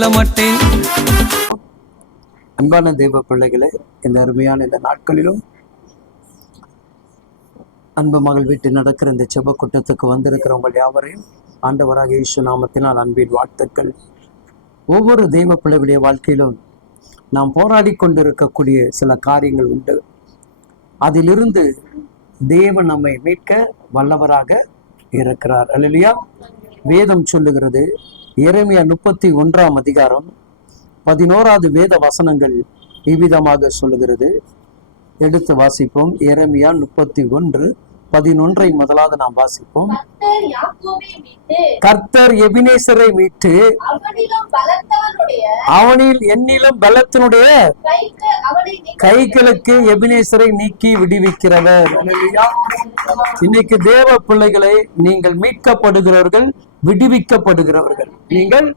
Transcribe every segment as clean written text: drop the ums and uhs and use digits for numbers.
சொல்ல மாட்டேன். அன்பான தெய்வ பிள்ளைகளே, இந்த அருமையான இந்த நாட்களிலும் அன்பு மகள் வீட்டில் நடக்கிற இந்த செப கூட்டத்துக்கு வந்திருக்கிறவங்க யாவரையும் ஆண்டவராக இயேசு நாமத்தினால் அன்பின் வாழ்த்துக்கள். ஒவ்வொரு தெய்வ பிள்ளைகளுடைய வாழ்க்கையிலும் நாம் போராடி கொண்டிருக்கக்கூடிய சில காரியங்கள் உண்டு. அதிலிருந்து தேவன் நம்மை மீட்க வல்லவராக இருக்கிறார். அல்லேலூயா. வேதம் சொல்லுகிறது, எரேமியா 31ஆம் அதிகாரம் 11வது வேத வசனங்கள் இவ்விதமாக சொல்லுகிறது. எடுத்து வாசிப்போம். எரேமியா 31:11 முதலாவது நாம் வாசிப்போம். கர்த்தர் எபினேசரை மீட்டு அவனில் என்னிலும் பலத்தினுடைய கைகளுக்கு எபினேசரை நீக்கி விடுவிக்கிறவர். இன்னைக்கு தேவ பிள்ளைகளை, நீங்கள் மீட்கப்படுகிறவர்கள், விடுவிக்கப்படுகிறவர்கள். நீங்கள்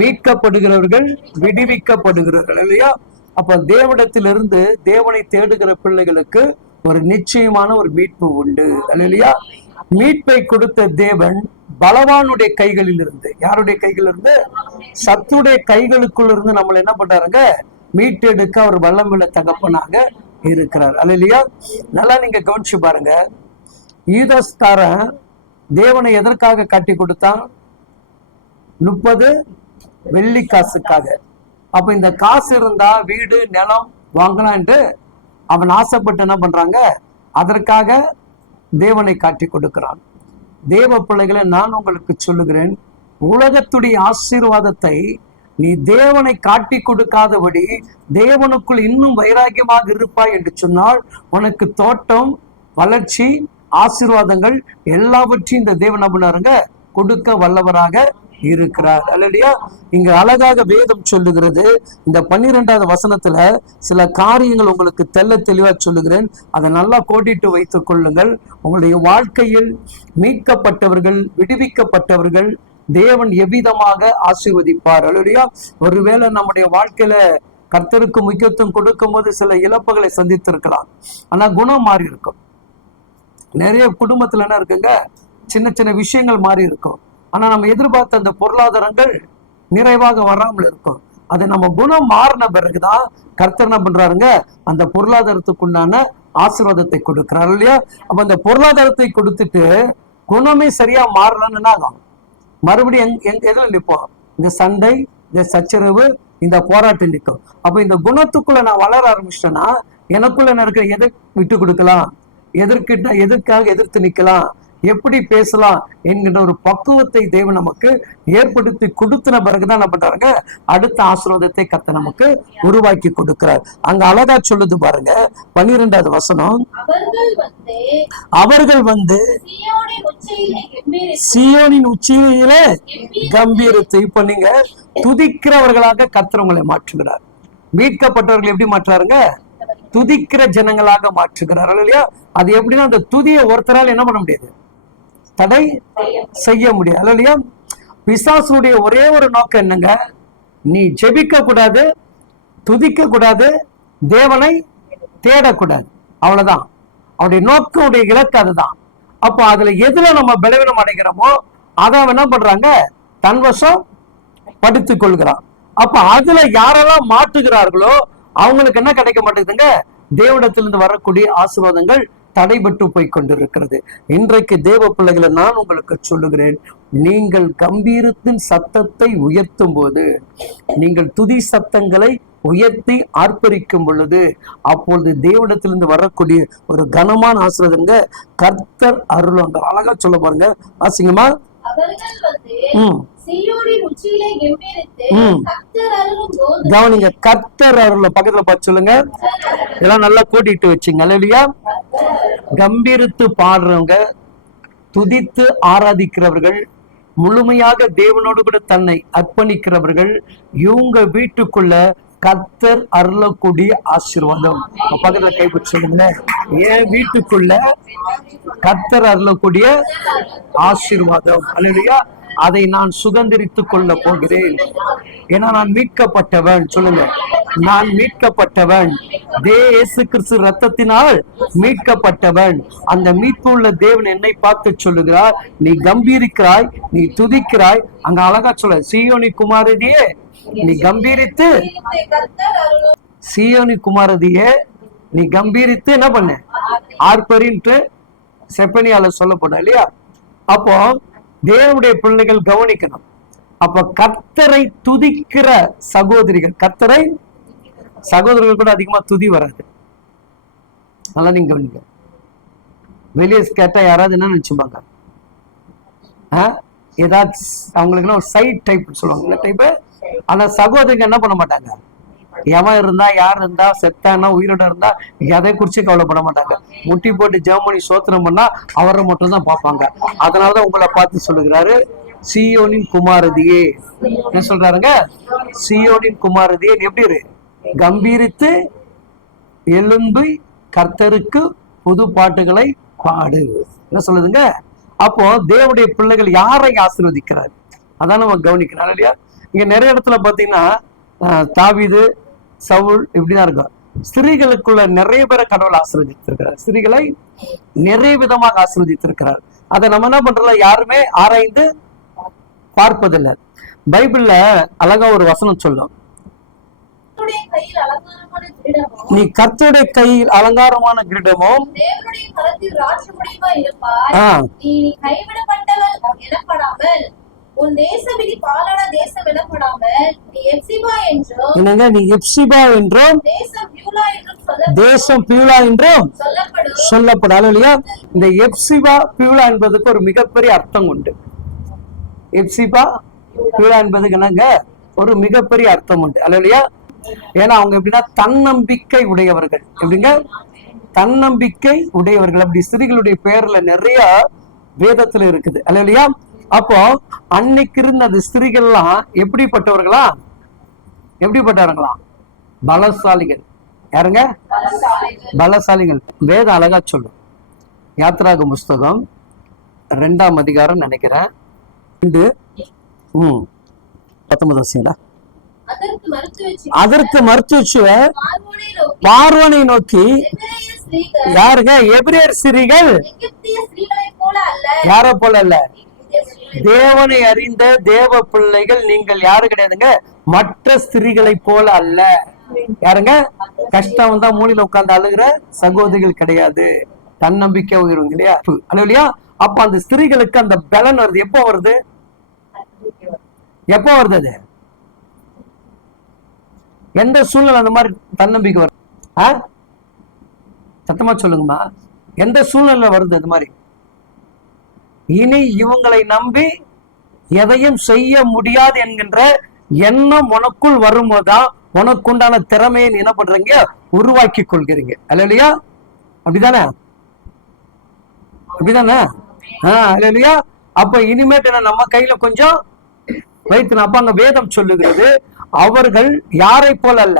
மீட்கப்படுகிறவர்கள், விடுவிக்கப்படுகிறவர்கள் இல்லையா? அப்ப தேவனிடத்திலிருந்து தேவனை தேடுகிற பிள்ளைகளுக்கு ஒரு நிச்சயமான ஒரு மீட்பு உண்டு. இல்லையா? மீட்பை கொடுத்த தேவன் பலவானுடைய கைகளில் இருந்து, யாருடைய கைகளில் இருந்து? சத்துடைய கைகளுக்குள்ள இருந்து நம்மளை என்ன பண்றாருங்க? மீட்டெடுக்க அவர் வல்லமுள்ள தகப்பனாக இருக்கிறார். அல்லேலூயா. நல்லா நீங்க கவனிச்சு பாருங்க. யூதாஸ்காரன் தேவனை எதற்காக காட்டி கொடுத்தான்? 30 வெள்ளி காசுக்காக. அப்ப இந்த காசு இருந்தா வீடு நிலம் வாங்கலாம் என்று அவன் ஆசைப்பட்டு என்ன பண்றாங்க? அதற்காக தேவனை காட்டி கொடுக்கிறான். தேவ பிள்ளைகளை, நான் உங்களுக்கு சொல்லுகிறேன், உலகத்துடைய ஆசீர்வாதத்தை நீ தேவனை காட்டி கொடுக்காதபடி தேவனுக்குள் இன்னும் வைராகியமாக இருப்பாய் என்று சொன்னால், உனக்கு தோட்டம், வளர்ச்சி, ஆசீர்வாதங்கள் எல்லாவற்றையும் இந்த தேவன் அப்படின்னாருங்க கொடுக்க வல்லவராக இருக்கிறார். அல்லேலூயா. இங்க அழகாக வேதம் சொல்லுகிறது. இந்த 12வது வசனத்துல சில காரியங்கள் உங்களுக்கு தெளிவா சொல்லுகிறேன். அதை நல்லா கோடிட்டு வைத்துக் கொள்ளுங்கள். உங்களுடைய வாழ்க்கையில் மீட்கப்பட்டவர்கள், விடுவிக்கப்பட்டவர்கள் தேவன் எவ்விதமாக ஆசீர்வதிப்பார். அல்லேலூயா. ஒருவேளை நம்முடைய வாழ்க்கையில கர்த்தருக்கு முக்கியத்துவம் கொடுக்கும் போது சில இழப்புகளை சந்தித்திருக்கலாம். ஆனா குணம் மாறி இருக்கும். நிறைய குடும்பத்துல என்ன இருக்குங்க, சின்ன சின்ன விஷயங்கள் மாறி இருக்கும். ஆனா நம்ம எதிர்பார்த்த அந்த பொருளாதாரங்கள் நிறைவாக வராமல் இருக்கும். அது நம்ம குணம் மாறின பிறகுதான் கர்த்தர் என்ன பண்றாருங்க, அந்த பொருளாதாரத்துக்குண்டான ஆசீர்வாதத்தை கொடுக்கிறார். இல்லையா? அப்ப அந்த பொருளாதாரத்தை கொடுத்துட்டு குணமே சரியா மாறலன்னு ஆகும். மறுபடியும் எதுல நிற்போம்? இந்த சண்டை, இந்த சச்சரவு, இந்த போராட்டம் நிற்கும். அப்ப இந்த குணத்துக்குள்ள நான் வளர ஆரம்பிச்சிட்டேன்னா எனக்குள்ள என்ன இருக்க, எதை விட்டு கொடுக்கலாம், எதற்காக எதிர்த்து நிக்கலாம், எப்படி பேசலாம் என்கின்ற ஒரு பக்குவத்தை தேவன் நமக்கு ஏற்படுத்தி கொடுத்தின பிறகுதான் என்ன பண்றாங்க, அடுத்த ஆசீர்வாதத்தை கர்த்தர் நமக்கு உருவாக்கி கொடுக்கிறார். அங்க அழகா சொல்லுது பாருங்க, 12வது வசனம். அவர்கள் வந்து சீயோனின் உச்சியிலே கம்பீரத்தை. இப்ப நீங்க துதிக்கிறவர்களாக கர்த்தர் உங்களை மாற்றுகிறார். மீட்கப்பட்டவர்கள் எப்படி மாற்றாருங்க? துதிக்கிற ஜனங்களாக மாற்றுகிறார். இல்லையா? அது எப்படின்னா, அந்த துதியை ஒருத்தரால் என்ன பண்ண முடியாது, தடை செய்ய முடியாது. இல்லையா? பிசாசுடைய ஒரே ஒரு நோக்கம் என்னங்க, நீ ஜெபிக்க கூடாது, துதிக்க கூடாது, தேவனை தேடக்கூடாது. அவ்வளவுதான் அவருடைய நோக்கம், உடைய இலக்கு அதுதான். அப்போ அதுல எதுல நம்ம பலவீனம் அடைகிறோமோ அதை என்ன பண்றாங்க, தன்வசம் படுத்திக் கொள்கிறான். அப்ப அதுல யாரெல்லாம் மாற்றுகிறார்களோ அவங்களுக்கு என்ன கிடைக்க மாட்டேங்குதுங்க, தேவனிடத்திலிருந்து வரக்கூடிய ஆசீர்வாதங்கள் தடைபட்டு போய் கொண்டிருக்கிறது. இன்றைக்கு தேவ பிள்ளைகளை, நான் உங்களுக்கு சொல்லுகிறேன், நீங்கள் கம்பீரத்தின் சத்தத்தை உயர்த்தும் போது, நீங்கள் துதி சத்தங்களை உயர்த்தி ஆர்ப்பரிக்கும் பொழுது, அப்பொழுது தேவனிடத்திலிருந்து வரக்கூடிய ஒரு கனமான ஆசீர்வாதங்க கர்த்தர் அருள்வாங்க. அழகா சொல்ல பாருங்க, வாசிங்கம்மா. கவனிங்க, கர்த்தர் அருள் பக்கத்துல பார்த்து சொல்லுங்க. எல்லாம் நல்லா கூட்டிட்டு வச்சுங்க. அல்லேலூயா. கம்பீரித்து பாடுறவங்க, துதித்து ஆராதிக்கிறவர்கள், முழுமையாக தேவனோடு கூட தன்னை அர்ப்பணிக்கிறவர்கள், இவங்க வீட்டுக்குள்ள கர்த்தர் அருளக்கூடிய ஆசீர்வாதம். பக்கத்துல கைப்பிடிச்சு சொல்லுங்க, என் வீட்டுக்குள்ள கர்த்தர் அருளக்கூடிய ஆசீர்வாதம். அல்லேலூயா. அதை நான் சுதந்திரித்துக் கொள்ள போகிறேன். ஏன்னா நான் மீட்கப்பட்டவன். சொல்லுங்க, நான் மீட்கப்பட்டவன். இயேசு கிறிஸ்து ரத்தத்தினால் மீட்கப்பட்டவன். அந்த மீட்பு உள்ள தேவன் என்னை பார்த்து சொல்லுகிறார், நீ கம்பீரிக்கிறாய், நீ துதிக்கிறாய். அங்க அழகா சொல்ல, சீயோனி குமாரதியே நீ கம்பீரித்து சீயோனி குமாரதியே நீ கம்பீரித்து என்ன பண்ண ஆர்ப்பரின்ட்டு செப்பனியால சொல்லப்படும் இல்லையா? அப்போ தேவனுடைய பிள்ளைகள் கவனிக்கணும். அப்ப கர்த்தரை துதிக்கிற சகோதரிகள், கர்த்தரை சகோதரர்கள் கூட அதிகமா துதி வராது. நல்லா நீங்க கவனிங்க. வெளியே கேட்டா யாராவது என்ன நினைச்சுப்பாங்க, ஏதாவது அவங்களுக்கு ஒரு சைட் டைப் சொல்லுவாங்க, இந்த டைப்பு. ஆனா சகோதரிங்க என்ன பண்ண மாட்டாங்க, எவன் இருந்தா யார் இருந்தா செத்தானா உயிரோட இருந்தா எதை குறிச்சு கவலைப்பட மாட்டாங்க. முட்டி போட்டு ஜெர்மனி சோத்திரம் பண்ணா அவரை மட்டும் தான் பார்ப்பாங்க. அதனாலதான் உங்களை பார்த்து சொல்லுகிறாரு, சீயோனின் குமாரதியே. என்ன சொல்றாருங்க? சீயோனின் குமாரதியே எப்படி இரு, கம்பீரித்து எழும்பி கர்த்தருக்கு புது பாட்டுகளை பாடு. என்ன சொல்லுதுங்க? அப்போ தேவனுடைய பிள்ளைகள் யாரை ஆசீர்வதிக்கிறார் அதான் நம்ம கவனிக்கிறோம் இல்லையா? இங்க நிறைய இடத்துல பாத்தீங்கன்னா தாவீது, சவுல் இப்படிதான் இருக்கும். ஸ்திரீகளுக்குள்ள நிறைய பேரை கடவுள் ஆசீர்வதித்திருக்கிறார். ஸ்திரீகளை நிறைய விதமாக ஆசீர்வதித்திருக்கிறார். அதை நம்ம என்ன பண்றோம், யாருமே ஆராய்ந்து பார்ப்பதில்லை. பைபிள்ல அழகா ஒரு வசனம் சொல்லும், நீ கர்த்தருடைய கையில் அலங்காரமான கிரீடமும் நீ எப்சிபா என்றும் தேசம் பியூலா என்றும் சொல்லப்படாது இல்லையா? இந்த எப்சிபா பியூலா என்பதுக்கு ஒரு மிகப்பெரிய அர்த்தம் உண்டு. எப்சிபா பியூலா என்பதுக்கு என்னங்க ஒரு மிகப்பெரிய அர்த்தம் உண்டு அல்லையா? ஏன்னா அவங்க எப்படின்னா தன்னம்பிக்கை உடையவர்கள். எப்படிங்க? தன்னம்பிக்கை உடையவர்கள். அப்படி ஸ்திரீகளுடைய பெயர்ல நிறைய வேதத்துல இருக்குது அல்லையா? அப்போ அன்னைக்கு இருந்த அந்த ஸ்திரீகள்லாம் எப்படிப்பட்டவர்களா, எப்படிப்பட்டவர்களாம்? பலசாலிகள். யாருங்க? பலசாலிகள். வேதம் அழகா சொல்லும். யாத்ராக புஸ்தகம் 2ஆம் அதிகாரம் நினைக்கிறேன் 19 அதற்கு மருத்துவ பார்வோனை நோக்கி, யாருங்க? எபிரேயர் ஸ்திரீகள் யார போல அல்ல, தேவனை அறிந்த தேவ பிள்ளைகள் நீங்கள் யாரு கிடையாதுங்க, மற்ற ஸ்திரீகளை போல அல்ல. யாருங்க? கஷ்டம் வந்தா மூலையில உட்கார்ந்து அழுகிற சகோதரிகள் கிடையாது. தன்னம்பிக்கை உயர்வுங்க இல்லையா இல்லையா? அப்ப அந்த ஸ்திரீகளுக்கு அந்த பலன் வருது. எப்போ வருது? எப்போ வருது? அது எந்த சூழ்நிலை அந்த மாதிரி தன்னம்பிக்கை வருது? சத்தமா சொல்லுங்கம்மா, எந்த சூழ்நிலை வருது அது மாதிரி? இனி இவங்களை நம்பி எதையும் செய்ய முடியாது என்கின்ற எண்ணம் உனக்குள் வரும்போதுதான் உனக்குண்டான திறமையை என்ன பண்றீங்க, உருவாக்கி கொள்கிறீங்க அல்லையா? அப்படிதானே? அப்படிதானே? இல்லையா? அப்ப இனிமேட்டு நம்ம கையில கொஞ்சம் வைத்து, அப்ப அங்க வேதம் சொல்லுகிறது, அவர்கள் யாரை போல அல்ல,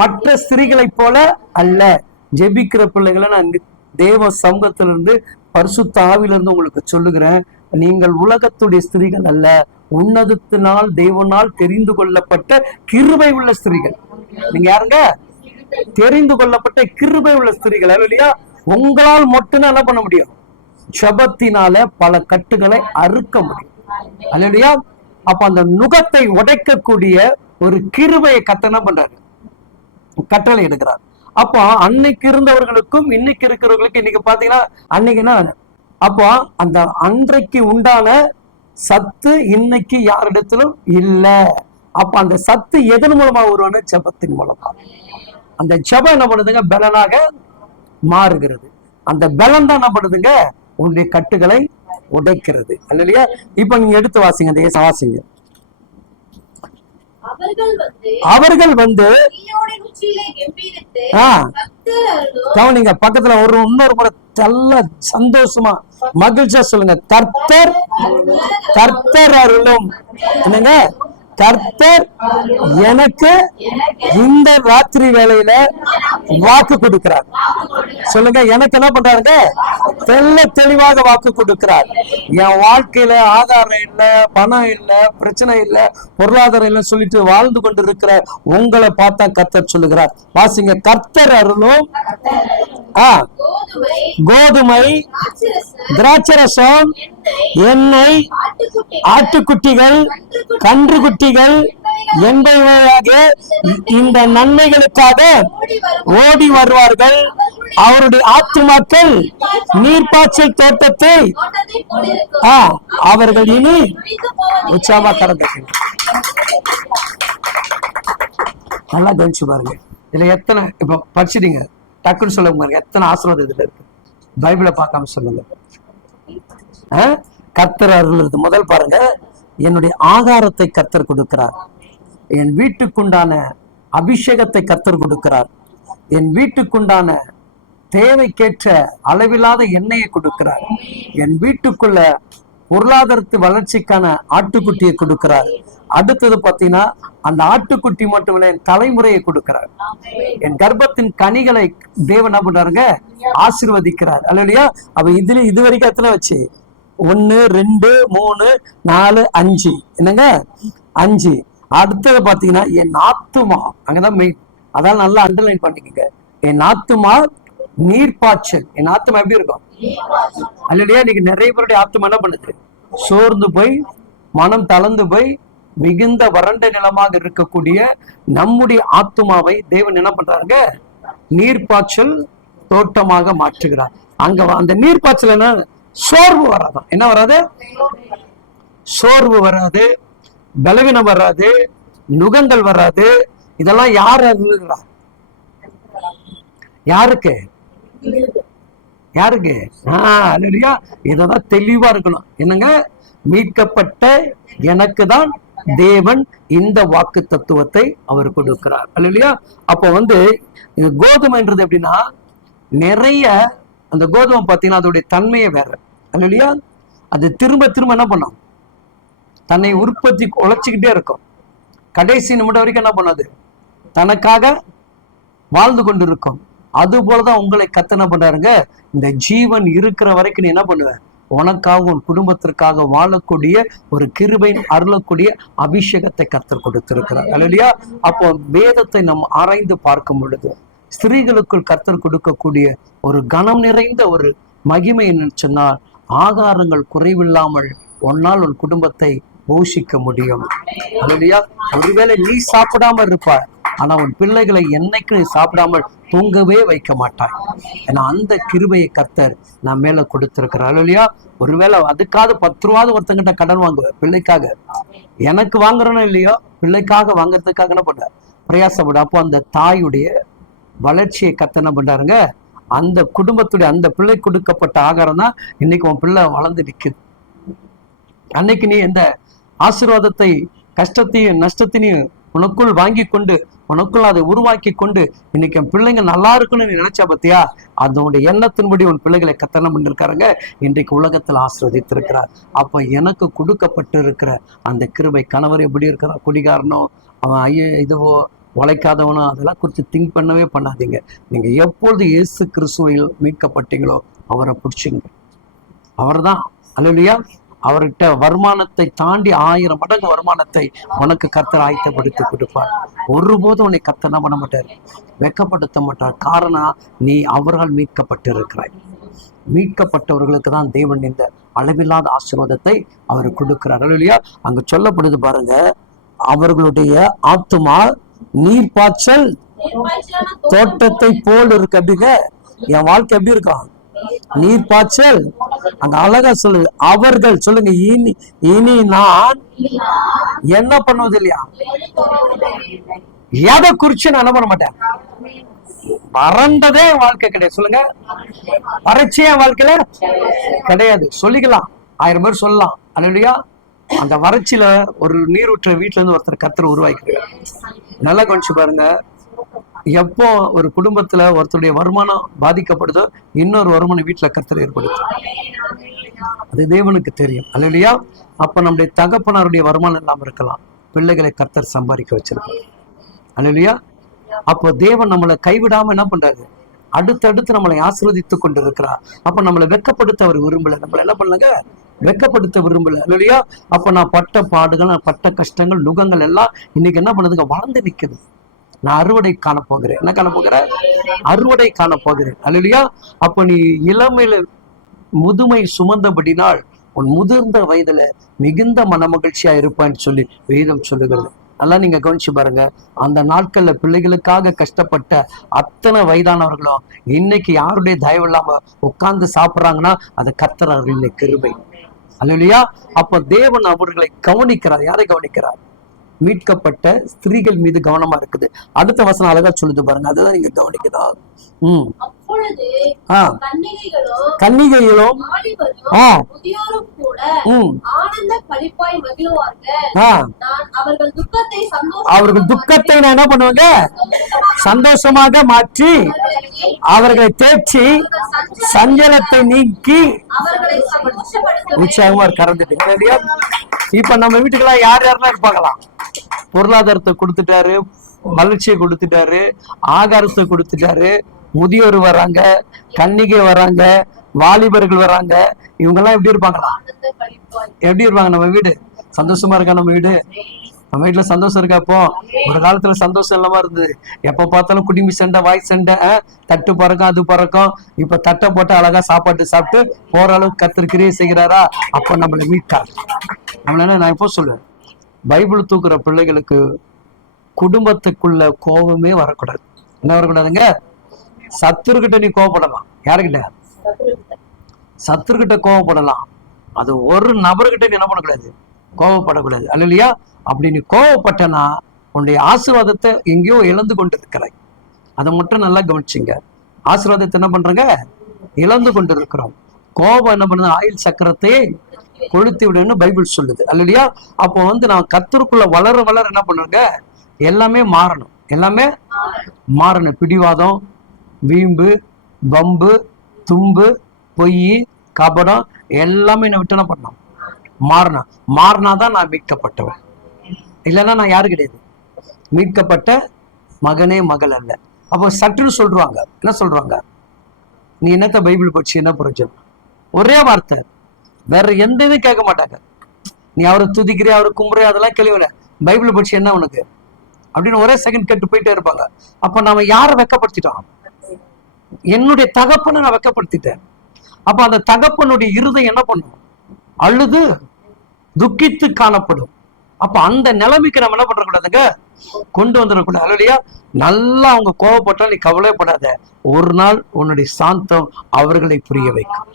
மற்ற ஸ்திரீகளை போல அல்ல. ஜெபிக்கிற பிள்ளைகளை நான் தேவ சமூகத்திலிருந்து பரிசுத்த ஆவியிலிருந்து உங்களுக்கு சொல்லுகிறேன், நீங்கள் உலகத்துடைய ஸ்திரீகள் அல்ல, உன்னதத்தினால் தேவனால் தெரிந்து கொள்ளப்பட்ட கிருபை உள்ள ஸ்திரீகள். நீங்க யாருங்க? தெரிந்து கொள்ளப்பட்ட கிருபை உள்ள ஸ்திரீகள் இல்லையா? உங்களால் மட்டும் என்ன பண்ண முடியும்? ஜெபத்தினால பல கட்டுகளை அறுக்க முடியும் அல்லையா? அப்ப அந்த நுகத்தை உடைக்கக்கூடிய ஒரு கிருபையை கத்தனை பண்றாரு, கட்டளை எடுக்கிறார். அப்போ அன்னைக்கு இருந்தவர்களுக்கும் இன்னைக்கு இருக்கிறவர்களுக்கும் இன்னைக்கு பாத்தீங்கன்னா அன்னைக்கு என்ன, அப்போ அந்த அன்றைக்கு உண்டான சத்து இன்னைக்கு யாரிடத்திலும் இல்ல. அப்ப அந்த சத்து எதன் மூலமா வருவான? ஜெபத்தின் மூலமா. அந்த ஜெபம் என்ன பண்ணுதுங்க? பலனாக மாறுகிறது. அந்த பலன் தான் என்ன பண்ணுதுங்க? உன்னுடைய கட்டுகளை உடைக்கிறது அல்லையா? இப்ப நீங்க எடுத்து வாசிங்க, அந்த வாசிங்க. அவர்கள் வந்து கவனிங்க, பக்கத்துல ஒரு இன்னொரு முறை நல்ல சந்தோஷமா மகிழ்ச்சியா சொல்லுங்க, கர்த்தர் கர்த்தர் அருளும். என்னங்க? கர்த்தர் எனக்கு இந்த ராத்திரி வேளையில வாக்கு கொடுக்கிறார். சொல்லுங்க, எனக்கு என்ன பண்றாருங்க? தெளிவாக வாக்கு கொடுக்கிறார். என் வாழ்க்கையில ஆதாரம் இல்ல, பணம் இல்ல, பிரச்சனை இல்ல, பொருளாதாரம் இல்ல சொல்லிட்டு வாழ்ந்து கொண்டு இருக்கிற உங்களை பார்த்தா கர்த்தர் சொல்லுகிறார். வாசிங்க, கர்த்தர் அருளும் கோதுமை, திராட்சரசம், எண்ணெய், ஆட்டுக்குட்டிகள், கன்று குட்டிகள் என்பவையாக இந்த நன்மைகளுக்காக ஓடி வருவார்கள். அவருடைய ஆத்துமாக்கள் நீர்ப்பாய்ச்சல் தோட்டத்தை அவர்கள் இனி உற்சாகமா கடந்து. நல்லா கவனிச்சு பாருங்க. இதுல எத்தனை இப்ப படிச்சுட்டீங்க, டக்குன்னு சொல்லுங்க பாருங்க, எத்தனை ஆசீர்வாதம் இதுல இருக்கு. பைபிளை பார்க்காம சொல்லுங்க. கர்த்தர் அருள்றது முதல் பாருங்க, என்னுடைய ஆகாரத்தை கர்த்தர் கொடுக்கிறார், என் வீட்டுக்குண்டான அபிஷேகத்தை கர்த்தர் கொடுக்கிறார், என் வீட்டுக்குண்டான தேவைக்கேற்ற அளவில்லாத எண்ணெயை கொடுக்கிறார், என் வீட்டுக்குள்ள பொருளாதாரத்து வளர்ச்சிக்கான ஆட்டுக்குட்டியை கொடுக்கிறார். அடுத்தது பாத்தீங்கன்னா அந்த ஆட்டுக்குட்டி மட்டும் இல்ல, என் தலைமுறையை கொடுக்கிறார், என் கர்ப்பத்தின் கனிகளை தேவன் என்ன பண்றாருங்க, ஆசீர்வதிக்கிறார். அல்லையா? அப்ப இதுல இது வரைக்கும் எத்தனை வச்சு 1 2 3 4 5 என்னங்க 5. அடுத்தது பாத்தீங்கன்னா என் ஆத்துமா, அங்கதான் மெயின், அதான் நல்லா அண்டர்லைன் பண்ணிக்கங்க. என் ஆத்துமா நீர்ப்பாய்ச்சல். என் ஆத்துமா எப்படி இருக்கும்? அல்லையா? இன்னைக்கு நிறைய பேருடைய ஆத்துமா என்ன பண்ணுது? சோர்ந்து போய், மனம் தளர்ந்து போய், மிகுந்த வறண்ட நிலமாக இருக்கக்கூடிய நம்முடைய ஆத்துமாவை தேவன் என்ன பண்றாங்க? நீர்ப்பாய்ச்சல் தோட்டமாக மாற்றுகிறார். அங்க அந்த நீர்ப்பாய்ச்சல் என்ன? சோர்வு வராதான். என்ன வராது? சோர்வு வராது, பலவீனம் வராது, நுகங்கள் வராது. இதெல்லாம் யார் அருளுகிறா? யாருக்கு? யாருக்கு? இல்லையா? இதெல்லாம் தெளிவா இருக்கணும். என்னங்க? மீட்கப்பட்ட எனக்கு தான் தேவன் இந்த வாக்கு தத்துவத்தை அவர் கொடுக்கிறார். இல்லையா? அப்போ கோதுமைன்றது எப்படின்னா, நிறைய அந்த கோதுமை பார்த்தீங்கன்னா அதோடைய தன்மையை வேற. இல்லையா? அது திரும்ப திரும்ப என்ன பண்ணும்? தன்னை உற்பத்தி உழைச்சிக்கிட்டே இருக்கும். கடைசி நிமிடம் வரைக்கும் என்ன பண்ணாது? தனக்காக வாழ்ந்து கொண்டு இருக்கும். அது போலதான் உங்களை கர்த்தர் என்ன பண்றாருங்க, இந்த ஜீவன் இருக்கிற வரைக்கும் நீ என்ன பண்ணுவ? உனக்காக உன் குடும்பத்திற்காக வாழக்கூடிய ஒரு கிருபையின் அருளக்கூடிய அபிஷேகத்தை கர்த்தர் கொடுத்திருக்கிறார். அல்லையா? அப்போ வேதத்தை நம்ம ஆராய்ந்து பார்க்கும் பொழுது ஸ்திரீகளுக்குள் கர்த்தர் கொடுக்கக்கூடிய ஒரு கனம் நிறைந்த ஒரு மகிமை என்னன்னு சொன்னால், ஆகாரங்கள் குறைவில்லாமல் உன்னால் உன் குடும்பத்தை போஷிக்க முடியும். அல்லையா? ஒருவேளை நீ சாப்பிடாம இருப்பாய், ஆனா உன் பிள்ளைகளை என்னைக்கு சாப்பிடாமல் தூங்கவே வைக்க மாட்டாய். ஏன்னா அந்த கிருபையை கர்த்தர் நான் மேல கொடுத்திருக்கிறார். இல்லையா? ஒருவேளை அதுக்காக 10 ரூபாவது ஒருத்தங்கிட்ட கடன் வாங்குவேன் பிள்ளைக்காக. எனக்கு வாங்குறோன்னு இல்லையோ, பிள்ளைக்காக வாங்குறதுக்காக என்ன பண்ற? பிரயாசப்பட. அப்போ அந்த தாயுடைய வளர்ச்சியை கர்த்தர் என்ன பண்றாருங்க, அந்த குடும்பத்துடைய அந்த பிள்ளை கொடுக்கப்பட்ட ஆகாரம் தான் இன்னைக்கு உன் பிள்ளை வளர்ந்து நிற்குது. அன்னைக்கு நீ எந்த ஆசீர்வாதத்தை, கஷ்டத்தையும் நஷ்டத்தினையும் உனக்குள் வாங்கி கொண்டு, உனக்குள் அதை உருவாக்கி கொண்டு இன்னைக்கு என் பிள்ளைங்க நல்லா இருக்குன்னு நீ நினைச்சா பத்தியா, அதனுடைய எண்ணத்தின்படி உன் பிள்ளைகளை கத்தனம் பண்ணிருக்காருங்க இன்றைக்கு உலகத்தில் ஆசீர்வதித்திருக்கிறார். அப்ப எனக்கு கொடுக்கப்பட்டு இருக்கிற அந்த கிருபை, கணவர் எப்படி இருக்கிறான், குடிகாரனோ அவன் இதுவோ உழைக்காதவனோ, அதெல்லாம் குறித்து திங்க் பண்ணவே பண்ணாதீங்க. நீங்க எப்பொழுது இயேசு கிறிஸ்துவையில் மீட்கப்பட்டீங்களோ அவரை பிடிச்சிங்க. அவர் தான் அல்லையா? அவர்கிட்ட வருமானத்தை தாண்டி 1000 மடங்கு வருமானத்தை உனக்கு கர்த்தர் ஆயத்தப்படுத்தி கொடுப்பார். ஒருபோதும் உன்னை கர்த்தர் என்ன பண்ண மாட்டார்? வெட்கப்படுத்த மாட்டார். காரணம், நீ அவரால் மீட்கப்பட்டு இருக்கிறாய். மீட்கப்பட்டவர்களுக்கு தான் தேவன் இந்த அளவில்லாத ஆசீர்வாதத்தை அவர் கொடுக்கிறார். இல்லையா? அங்க சொல்லப்படுது பாருங்க, அவர்களுடைய ஆத்துமா நீர்ப்பாய்ச்சல் தோட்டத்தை போல் இருக்கு. அப்படிங்க என் வாழ்க்கை எப்படி இருக்கும்? நீர்ப்பாய்ச்சல். அங்க அழகா சொல்லுது, அவர்கள் சொல்லுங்க, இனி நான் என்ன பண்ணுவது இல்லையா? எதை குறிச்சு நான் என்ன பண்ண மாட்டேன்? வறண்டதே வாழ்க்கை கிடையாது. சொல்லுங்க, வறட்சியே வாழ்க்கையில கிடையாது. சொல்லிக்கலாம், 1000 பேர் சொல்லலாம். அல்லையா? அந்த வறட்சியில ஒரு நீரூற்ற வீட்டுல இருந்து ஒருத்தர் கர்த்தர் உருவாக்கிறார். நல்லா கவனிச்சு பாருங்க. எப்போ ஒரு குடும்பத்துல ஒருத்தருடைய வருமானம் பாதிக்கப்படுதோ, இன்னொரு வருமானம் வீட்டுல கர்த்தர் ஏற்படுது. அது தேவனுக்கு தெரியும். அல்லையா? அப்ப நம்முடைய தகப்பனாருடைய வருமானம் இல்லாம இருக்கலாம், பிள்ளைகளை கர்த்தர் சம்பாதிக்க வச்சிருக்காரு. அல்லையா? அப்போ தேவன் நம்மளை கைவிடாம என்ன பண்றாரு? அடுத்தடுத்து நம்மளை ஆசீர்வதித்து கொண்டு இருக்கிறார். அப்ப நம்மளை வெட்கப்படுத்த அவர் விரும்பல. நம்மள என்ன பண்ணாங்க? வெட்கப்படுத்த விரும்பல. இல்லையா? அப்ப நான் பட்ட பாடுகள், நான் பட்ட கஷ்டங்கள், நுகங்கள் எல்லாம் இன்னைக்கு என்ன பண்ணுதுங்க? வளர்ந்து நிக்குது. நான் அறுவடை காண போகிறேன். என்ன காண போகிறேன்? அறுவடை காண போகிறேன். அல்லையா? அப்ப நீ இளமையில முதுமை சுமந்தபடினால் உன் முதிர்ந்த வயதுல மிகுந்த மன மகிழ்ச்சியா இருப்பான்னு சொல்லி வேதம் சொல்லுகிறது. நல்லா நீங்க கவனிச்சு பாருங்க. அந்த நாட்கள்ல பிள்ளைகளுக்காக கஷ்டப்பட்ட அத்தனை வயதானவர்களும் இன்னைக்கு யாருடைய தயவு இல்லாம உட்கார்ந்து சாப்பிடுறாங்கன்னா அது கர்த்தர் அவர்களின் கிருபை. அல்லேலூயா. அப்ப தேவன் அவர்களை கவனிக்கிறார். யாரை கவனிக்கிறார்? மீட்கப்பட்ட ஸ்திரீகள் மீது கவனமா இருக்குது. அடுத்த வசனம் அழகா சொல்லுது பாருங்க, அதுதான் நீங்க கவனிக்கணும். கன்னிகைகளும் அவர்கள் துக்கத்தை நான் என்ன பண்ணுவாங்க? சந்தோஷமாக மாற்றி அவர்களை தேய்ச்சி சஞ்சலத்தை நீக்கி உற்சாகமா கறந்துட்டு. இப்ப நம்ம வீட்டுக்கெல்லாம் யார் யாரெல்லாம் இருப்பாங்களாம்? பொருளாதாரத்தை கொடுத்துட்டாரு, வளர்ச்சியை கொடுத்துட்டாரு, ஆகாரத்தை கொடுத்துட்டாரு, முதியோர் வராங்க, கன்னிகை வராங்க, வாலிபர்கள் வராங்க. இவங்க எல்லாம் எப்படி இருப்பாங்களா? எப்படி இருப்பாங்க? நம்ம வீடு சந்தோஷமா இருக்கா? நம்ம வீட்டுல சந்தோஷம் இருக்கா? அப்போ ஒரு காலத்துல சந்தோஷம் இல்லாம இருந்தது. எப்ப பார்த்தாலும் குடிமி சண்டை, வாய் சண்டை, தட்டு பறக்கும், அது பறக்கும். இப்ப தட்டை போட்டு அழகா சாப்பாட்டு சாப்பிட்டு போற அளவுக்கு கர்த்தர் கிரியை செய்கிறாரா? அப்ப நம்மளை மீட்கார். நம்மள நான் இப்போ சொல்லுவேன், பைபிள் தூக்குற பிள்ளைகளுக்கு குடும்பத்துக்குள்ள கோபமே வரக்கூடாது. என்ன வரக்கூடாதுங்க? சத்துருக்கிட்ட நீ கோவப்படலாம். யாருக்கிட்ட? சத்துருக்கிட்ட கோவப்படலாம். அது ஒரு நபர்கிட்ட நீ என்ன பண்ணக்கூடாது? கோவப்படக்கூடாது. அல்லையா? அப்படி நீ கோவப்பட்டனா உன்னுடைய ஆசீர்வாதத்தை எங்கேயோ இழந்து கொண்டு இருக்கிறாய். அதை மட்டும் நல்லா கவனிச்சிங்க. ஆசீர்வாதத்தை என்ன பண்றாங்க? இழந்து கொண்டு இருக்கிறோம். கோபம் என்ன பண்ணுது? ஆயுள் சக்கரத்தை கொளுத்தி விடுன்னு பைபிள் சொல்லுது. அல்லையா? அப்போ நான் கர்த்தருக்குள்ள வளர வளர என்ன பண்ணுங்க? எல்லாமே மாறணும். எல்லாமே மாறணும். பிடிவாதம், வீம்பு, வம்பு, தும்பு, பொய், கபடம் எல்லாமே என்ன விட்டு என்ன பண்ணணும்? மாறணும். மாறினாதான் நான் மீட்கப்பட்டவன். இல்லைன்னா நான் யாரு கிடையாது? மீட்கப்பட்ட மகனே மகள் அல்ல. அப்போ சற்றுன்னு சொல்றாங்க. என்ன சொல்றாங்க? நீ என்னத்த பைபிள் படிச்சு என்ன பிரயோஜனம்? ஒரே வார்த்தை, வேற எந்த இதுவும் கேட்க மாட்டாங்க. நீ அவரை துதிக்கிறிய, அவரை கும்புறிய, அதெல்லாம் கேள்வி. பைபிள் படிச்சு என்ன உனக்கு அப்படின்னு ஒரே செகண்ட் கேட்டு போயிட்டே இருப்பாங்க. அப்ப நாம யாரை வெக்கப்படுத்திட்டோம்? என்னுடைய தகப்பனை நான் வெக்கப்படுத்திட்டேன். அப்ப அந்த தகப்பனுடைய இருதயம் என்ன பண்ணும்? அழுது துக்கித்து காணப்படும். அப்ப அந்த நிலைமைக்கு நம்ம என்ன பண்றக்கூடாதுங்க? கொண்டு வந்துடக்கூடாது. இல்லையா? நல்லா அவங்க கோவப்பட்டா நீ கவலைப்படாத. ஒரு நாள் உன்னுடைய சாந்தம் அவர்களை புரிய வைக்கும்.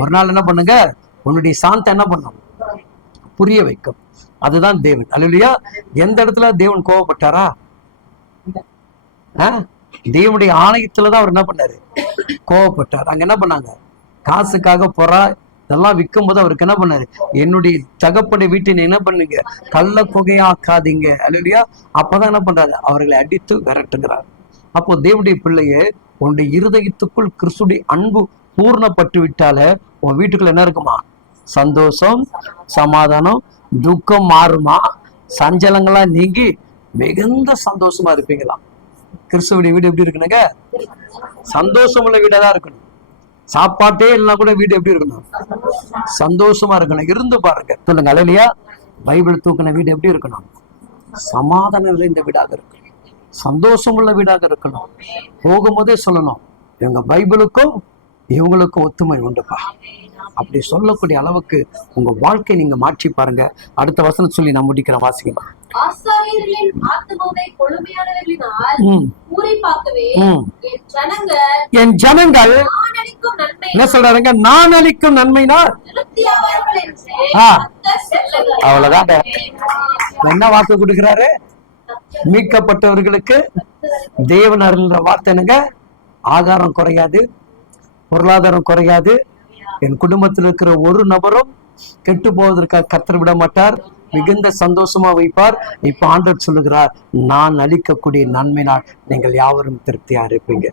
ஒரு நாள் என்ன பண்ணுங்க? உன்னுடைய சாந்தம் என்ன பண்ணும்? புரிய வைக்கும். அதுதான் தேவன். அல்லையா? எந்த இடத்துல தேவன் கோவப்பட்டாரா? தேவனுடைய ஆலயத்துலதான் அவர் என்ன பண்ணாரு? கோவப்பட்டார். அங்க என்ன பண்ணாங்க? காசுக்காக பொறா இதெல்லாம் விற்கும் போது அவருக்கு என்ன பண்ணாரு? என்னுடைய தகப்பனை வீட்டை என்ன பண்ணுங்க? கள்ள புகையாக்காதீங்க. அல்லையா? அப்பதான் என்ன பண்றாரு? அவர்களை அடித்து விரட்டுகிறார். அப்போ தேவனுடைய பிள்ளையே, உன்னுடைய இருதயத்துக்குள் கிறிஸ்துடைய அன்பு பூர்ணப்பட்டு விட்டால உன் வீட்டுக்குள்ள என்ன இருக்குமா? சந்தோஷம், சமாதானம், துக்கம் மாறுமா? சஞ்சலங்கள்லாம் நீங்கி மிகுந்த சந்தோஷமா இருப்பீங்களாம். கிறிஸ்துவுடைய வீடு எப்படி இருக்குனுங்க? சந்தோஷம் உள்ள வீடாதான் இருக்கணும். சாப்பாட்டே இல்லைன்னா கூட வீடு எப்படி இருக்கணும்? சந்தோஷமா இருக்கணும். இருந்து பாருங்க. சொல்லுங்க. அல்லையா? பைபிள் தூக்கின வீடு எப்படி இருக்கணும்? சமாதானம் நிறைந்த வீடாக இருக்கணும். சந்தோஷம் உள்ள வீடாக இருக்கணும். போகும்போதே சொல்லணும், இவங்க பைபிளுக்கும் இவங்களுக்கும் ஒத்துமை உண்டுப்பா. அப்படி சொல்லக்கூடிய அளவுக்கு உங்க வாழ்க்கை நீங்க மாற்றி பாருங்க. அடுத்த வசனம் சொல்லி நான் முடிக்கிறேன். வாசிக்கலாம். என் ஜனங்கள் என்ன சொல்றாங்க? நான் அளிக்கும் நன்மைனா அவ்வளவுதான். என்ன வார்த்தை கொடுக்கிறாரு? மீட்கப்பட்டவர்களுக்கு தேவன் அருள்ற வார்த்தை என்னங்க? ஆகாரம் குறையாது, பொருளாதாரம் குறையாது. என் குடும்பத்தில் இருக்கிற ஒரு நபரும் கெட்டு போவதற்காக கர்த்தர் விட மாட்டார். மிகுந்த சந்தோஷமா வைப்பார். இப்ப ஆண்டவர் சொல்லுகிறார், நான் அளிக்கக்கூடிய நன்மையினால் நீங்கள் யாவரும் திருப்தியா இருப்பீங்க.